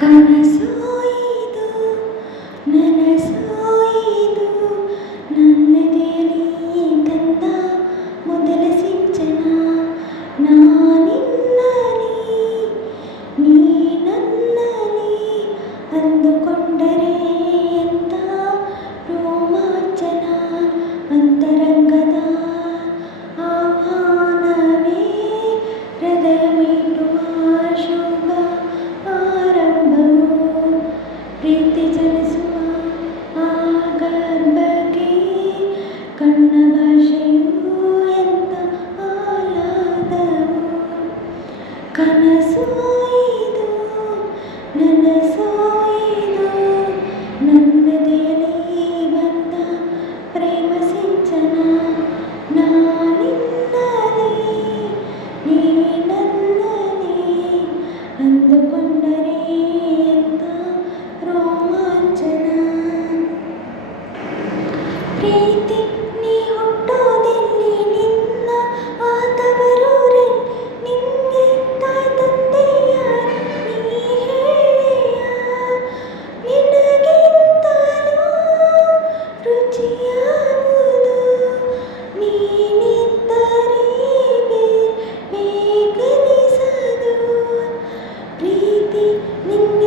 ಕನಸು ಇದು ನನಸು ಇದು ನನ್ನೆದೆಯಲ್ಲಿ ತಂದ ಮೊದಲ ಸಿಂಚನ. ನಾನಿನ್ನಲಿ ನೀ ನನ್ನಲಿ ಅಂದುಕೊಂಡರೆ ಎಂತ ರೋಮಾಂಚನ. ಅಂತರಂಗದ ಆಹ್ವಾನವೇ ಹೃದಯ ಮೀಟುವ ಶುಭ ಆರಂಭವು. ಪ್ರೀತಿ ಜನಿಸುವ ಆ ಗರ್ಭಕ್ಕೆ ಕಣ್ಣ ಭಾಷೆಯು ಎಂತ ಆಹ್ಲಾದವು. ಕನಸು ಇದು ನನಸು ಇದು ನನ್ನೆದೆಯಲ್ಲಿ ಬಂದ ಪ್ರೇಮ ಸಿಂಚನ. ನಾನಿನ್ನಲಿ ನೀ ನನ್ನಲಿ ಅಂದುಕೊಂಡರೆ ಎಂತ ರೋಮಾಂಚನ. ಪ್ರೀತಿ ನೀ ಹುಟ್ಟೋದೆಲ್ಲಿ ನಿನ್ನ ಆ ತವರೂರಲ್ಲಿ. ನಿಂಗೆ ತಾಯಿ ತಂದೆ ಯಾರು ನೀ ಹೇಳೆಯ. ನಿನಗಿಂತಲೂ ರುಚಿಯಾವುದು ನೀನಿದ್ದರೆ ಬೇಗನಿಸದು. ಪ್ರೀತಿ ನಿನ್ನ